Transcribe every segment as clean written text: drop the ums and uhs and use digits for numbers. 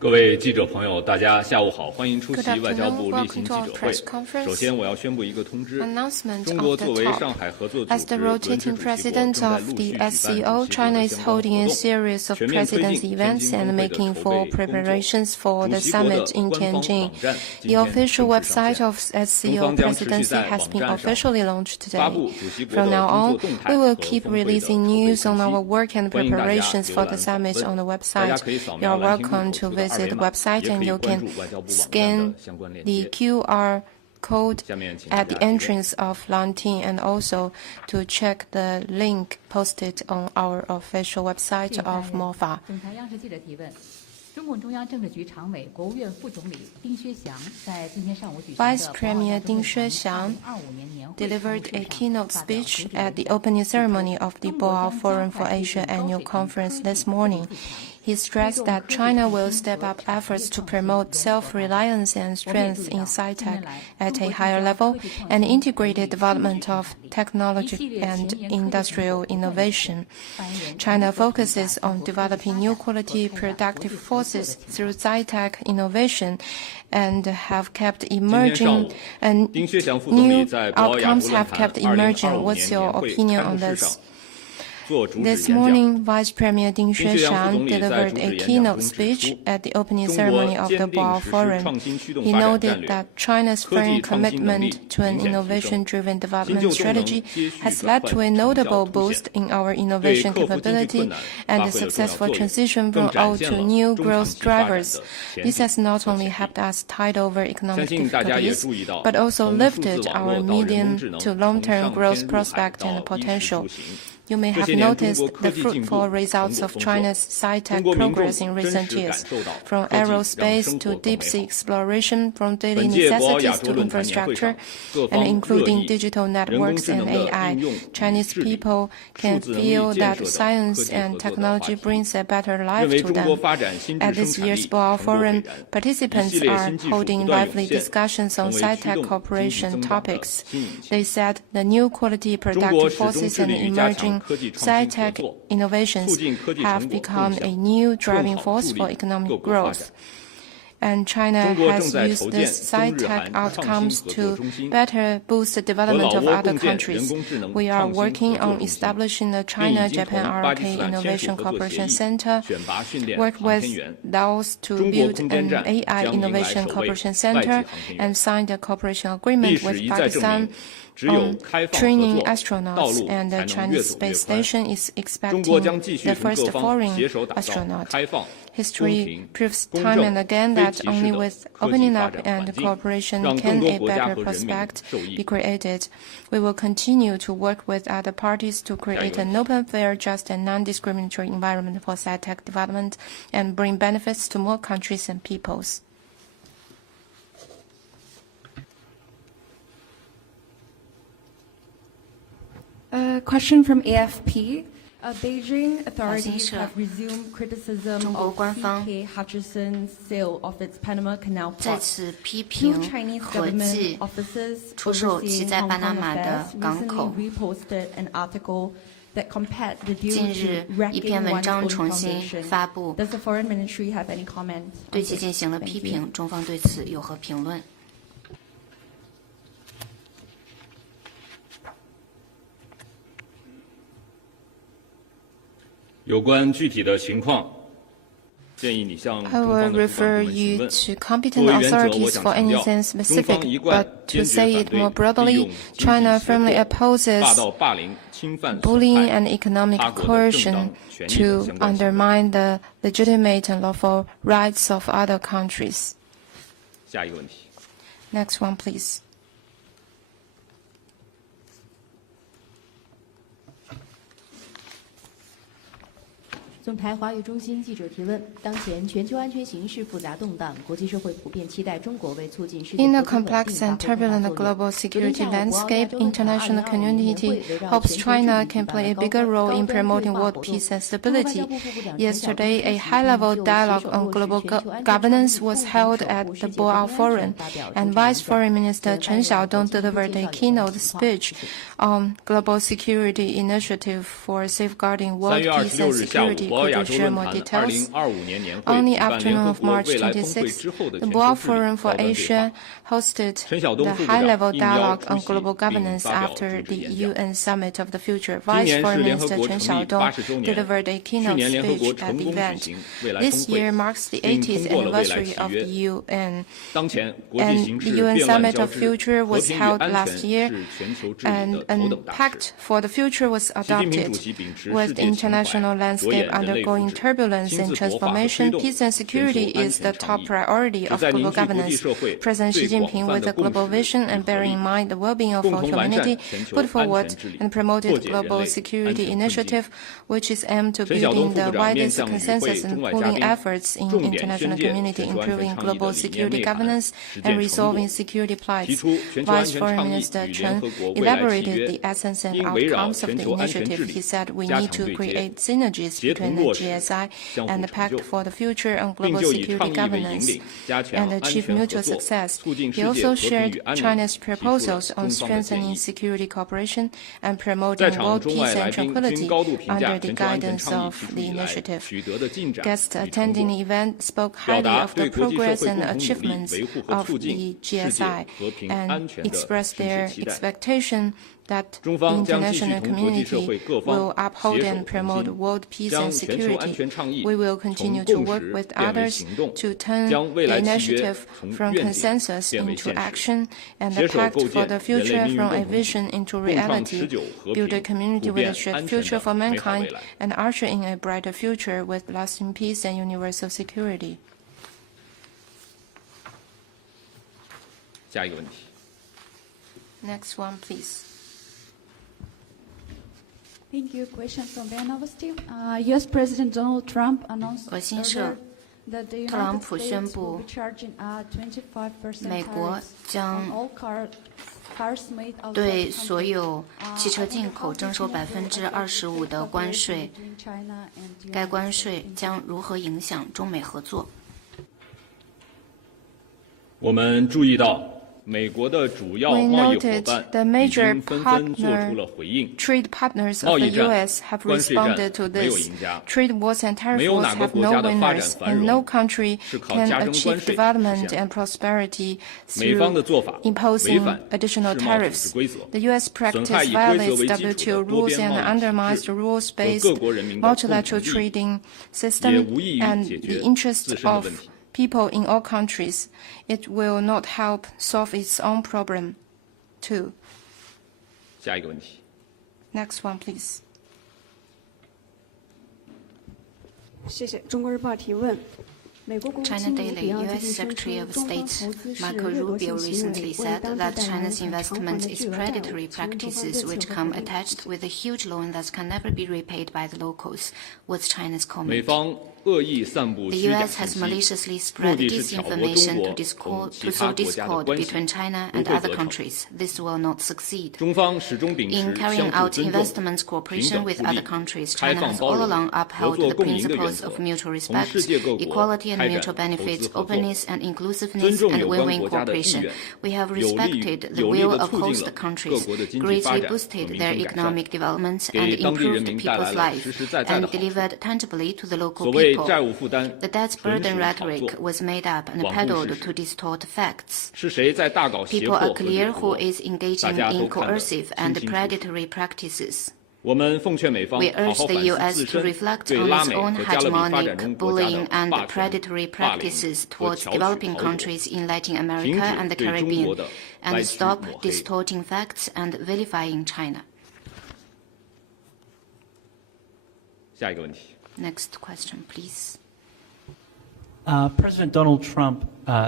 各位记者朋友，大家下午好，欢迎出席外交部例行记者会。首先，我要宣布一个通知：中国作为上海合作组织 As the rotating president of the SCO, China is holding a series of presidency events and making full preparations for the summit in Tianjin. The official website of SCO presidency has been officially launched today. From now on, we will keep releasing news on our work and preparations for the summit on the website. You are welcome to visit the website and you can scan the QR code at the entrance of Lantin and also to check the link posted on our official website of MOFA. 中共中央政治局常委、国务院副总理丁薛祥在今天上午举行的 Vice Premier Ding Xuexiang delivered a keynote speech at the opening ceremony of the Boao Forum for Asia annual conference this morning. He stressed that China will step up efforts to promote self-reliance and strength in sci-tech at a higher level and integrated development of technology and industrial innovation. China focuses on developing new quality productive forces through sci-tech innovation and have kept emerging and new outcomes have kept emerging. What's your opinion on this? This morning, Vice Premier Ding Xuexiang delivered a keynote speech at the opening ceremony of the Boao Forum. He noted that China's firm commitment to an innovation-driven development strategy has led to a notable boost in our innovation capability and a successful transition from old to new growth drivers. This has not only helped us tide over economic difficulties, but also lifted our medium to long-term growth prospect and potential. You may have noticed the fruitful results of China's sci-tech progress in recent years, from aerospace to deep-sea exploration, from daily necessities to infrastructure, and including digital networks and AI. Chinese people can feel that science and technology brings a better life to them. At this year's Boao Forum, participants are holding lively discussions on sci-tech cooperation topics. They said the new quality productive forces and emerging sci-tech innovations have become a new driving force for economic growth. And China has used these sci-tech outcomes to better boost the development of other countries. We are working on establishing the China-Japan RK Innovation Cooperation Center, work with Laos to build an AI Innovation Cooperation Center, and signed a cooperation agreement with Pakistan on training astronauts, and the Chinese space station is expecting the first foreign astronaut. History proves time and again that only with opening up and cooperation can a better prospect be created. We will continue to work with other parties to create an open, fair, just, and non-discriminatory environment for sci-tech development and bring benefits to more countries and peoples. A question from AFP. Beijing authorities have resumed criticism of CK Hutchison's sale of its Panama Canal plot. Two Chinese government officers overseeing Hong Kong affairs recently reposted an article that compared the deal to wrecking one's own foundation. Does the foreign ministry have any comment? 对其进行了批评，中方对此有何评论？有关具体的情况，建议你向中 I 方 will 的主管 refer 部门询 you 问。 to 作 competent 为原则，我 authorities 想 for 强调， anything 中方 specific, 一贯 but 坚 to 决 say 反 it 对 more 利 broadly, 用经济 China 胁 firmly 迫、 opposes 霸道霸凌、侵犯、损 bullying 害 and economic 他国的正 coercion 当权益的 to 相关行为。 undermine the legitimate and lawful rights of other countries. 下一个问题。 Next one, please. 总台华语中心记者提问：当前全球安全形势复杂动荡，国际社会普遍期待中国为促进世界 In a 和平稳定 complex and 发挥更大 turbulent 作用。 global 昨天 security 下午，国奥 landscape, 亚洲论坛 international 2022年年 community 会围绕 hopes 全球治 China 理 can 举办 play 了 a 高 bigger 端 role 高 in 端对 promoting 话 world 活动。 peace and 中国外 stability. 交部副部长陈晓 Yesterday, 东 a 出席 high-level 就 dialogue 携手 on 落实 global 全球安全 governance 倡议， was 共同 held 守 at 护 the 世界和 Boao 平安 Forum, 全，发表主 and 旨演 Vice 讲。 Foreign Minister 则 Chen 代表 Xiaodong 中国 delivered 介 a 绍有关 keynote 情况。 speech 谢谢。 on global security initiative for safeguarding world 3月 peace and 26日下午， security, 国 could you share more details? On the afternoon of March 26, the Boao Forum for Asia hosted the high-level dialogue on global governance after the UN Summit of the Future. Vice Foreign Minister Chen Xiaodong delivered a keynote speech at the event. This year marks the 80th anniversary of the UN, and the UN Summit of Future was held last year, and a pact for the future was adopted. With the international landscape undergoing turbulence and transformation, peace and security is the top priority of global governance. President Xi Jinping, with a global vision and bearing in mind the well-being of all humanity, put forward and promoted the Global Security Initiative, which is aimed to building the widest consensus and pooling efforts in international community, improving global security governance and resolving security plights. Vice Foreign Minister Chen elaborated the essence and outcomes of the initiative. He said we need to create synergies between the GSI and the Pact for the Future on Global Security Governance and achieve mutual success. He also shared China's proposals on strengthening security cooperation and promoting world peace and tranquility under the guidance of the initiative. Guests attending the event spoke highly of the progress and achievements of the GSI and expressed their expectation that the international community will uphold and promote world peace and security. We will continue to work with others to turn the initiative from consensus into action and the Pact for the Future from a vision into reality, build a community with a shared future for mankind, and usher in a brighter future with lasting peace and universal security. 下一个问题。 Next one, please. Thank you. Question from Novosti. U.S. President Donald Trump announced 俄新社 that the 特朗 United 普宣 States 布 will be charging 25% 美国 tariffs 将 on all cars made outside 对 the 所 country. 有汽车进口征收25%的关税， Between China and the 该 United 关税 States. 将如何影响中美合作？ 我们注意到，美国的主要 We 贸易伙 noted 伴 the 已 major 经纷纷做出了回应。 trade partners 贸 of the 易战、 U.S. have 关税战 responded to 没有 this. 赢家， Trade wars and 没 tariff 有 wars 哪个 have 国 no 家的发展 winners, 繁 and no 荣 country 是靠 can 加征 achieve 关税 development 实现 and prosperity 美方 through 的做法违 imposing 反 additional 世贸组织 tariffs. 规则， The U.S. 损 practice 害以规则 violates 为基础 WTO 的多 rules 边 and 贸易 undermines 体 the 制 rules-based 和各国人民的共同 multilateral 利益， trading 也 system 无异于 and 解 the 决 interests 自身的 of 问题。 people in all countries. It will not help solve its own problem, too. 下一个问题。 Next one, please. 谢谢。中国日报提问。 美国国务 China 卿卢 Daily, 比奥 U.S. 最近声 Secretary 称 of 中方 State 投资是 Marco 掠夺 Rubio 性行 recently 为，为 said 当地 that 带来 China's 很偿还 investment 的 is 巨额债务。 predatory 请问中方 practices 对此 which 有何 come 回应？ attached with a huge loan that can never be repaid by the locals. What's China's 美 comment? 方恶意散布 The 虚假 U.S. 信 has 息， maliciously 目 spread 的是挑拨中 disinformation 国 to 同 discord 其 to 他 sow 国家的 discord 关系 between China 不 and 会 other 得逞。 countries. This will not succeed. 中方始终秉持 In 相 carrying 互 out 尊重、 investments 平 cooperation 等 with 互 other 利、 countries, 开 China 放 has 包 all 容、 along 合 upheld 作 the 共赢的原 principles 则， of mutual 同 respect, 世界各国 equality and 开 mutual 展投 benefits, 资合作， openness and 尊 inclusiveness 重 and 有关 win-win 国家的意 cooperation. 愿， We have 有利 respected the 有力 will 地 of 促进 host 了各 countries, 国的经济发 greatly 展和 boosted 民 their 生改善， economic development 给 and 当地人 improved 民带 people's 来了 life 实实在在 and 的好处。 delivered tangibly to the local 所谓 people. 债务负担， The debt 纯 burden 属炒 rhetoric 作， was made up and 罔顾 peddled 事 to 实。 distort facts. 是谁在大搞胁 People 迫 are 和 clear 掠 who 夺？ is 大 engaging 家都 in 看得 coercive 清 and 清楚楚。 predatory practices. 我们奉劝美方 We 好 urge 好 the 反思 U.S. 自 to 身 reflect 对 on 拉 its 美 own 和加勒比发展 hegemonic 中国家的 bullying and 霸权、 predatory 霸凌 practices 和 towards 巧取 developing 豪夺， countries in Latin 停 America 止 and the 对中国 Caribbean, 的 and 歪曲 stop 抹黑。 distorting facts and vilifying China. 下一个问题。 Next question, please. President Donald Trump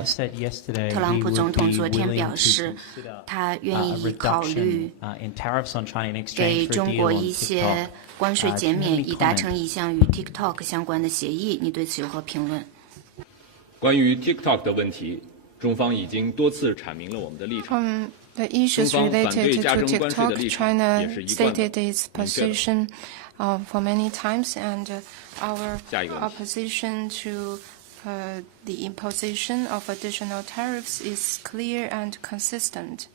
said yesterday 特朗 he 普总 would 统 be 昨天 willing 表 to 示， consider 他愿 a 意考 reduction 虑 in tariffs on China in 给 exchange for a 中 deal 国 on 一些 TikTok. 关税减 Can you 免，以达 comment? 成一项与 TikTok 相关的协议。你对此有何评论？关于 TikTok 的问题，中方已经多次阐明了我们的立场。 The issues 中方反对 related 加 to 征关税的 TikTok, 立场 China 也是一贯的 stated its 明确的。 position for many times, and our 下一个问题。 opposition to the imposition of additional tariffs is clear and consistent.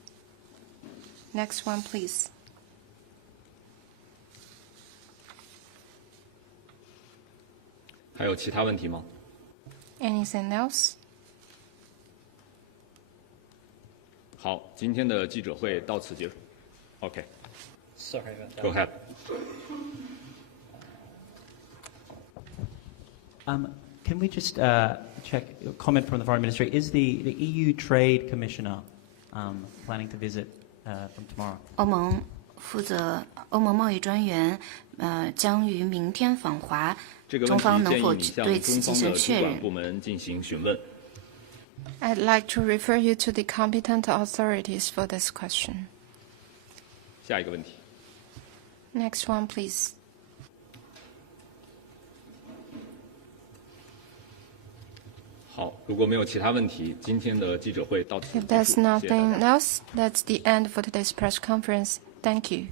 Next one, please. 还有其他问题吗？ Anything else? 好，今天的记者会到此结束。OK. Sorry about that. Go ahead. Can we just check a comment from the Foreign Ministry? Is the EU Trade Commissioner planning to visit from tomorrow? 欧盟贸易专员将于明天访华，这个中方能否问题建议对你向中此进行方的主管确认部门进行询问。 ？I'd like to refer you to the competent authorities for this question. 下一个问题。 Next one, please. 好，如果没有其他问题，今天的记者会到此结 If 束。 there's 谢谢大家 nothing else, that's the end for today's press conference. Thank you.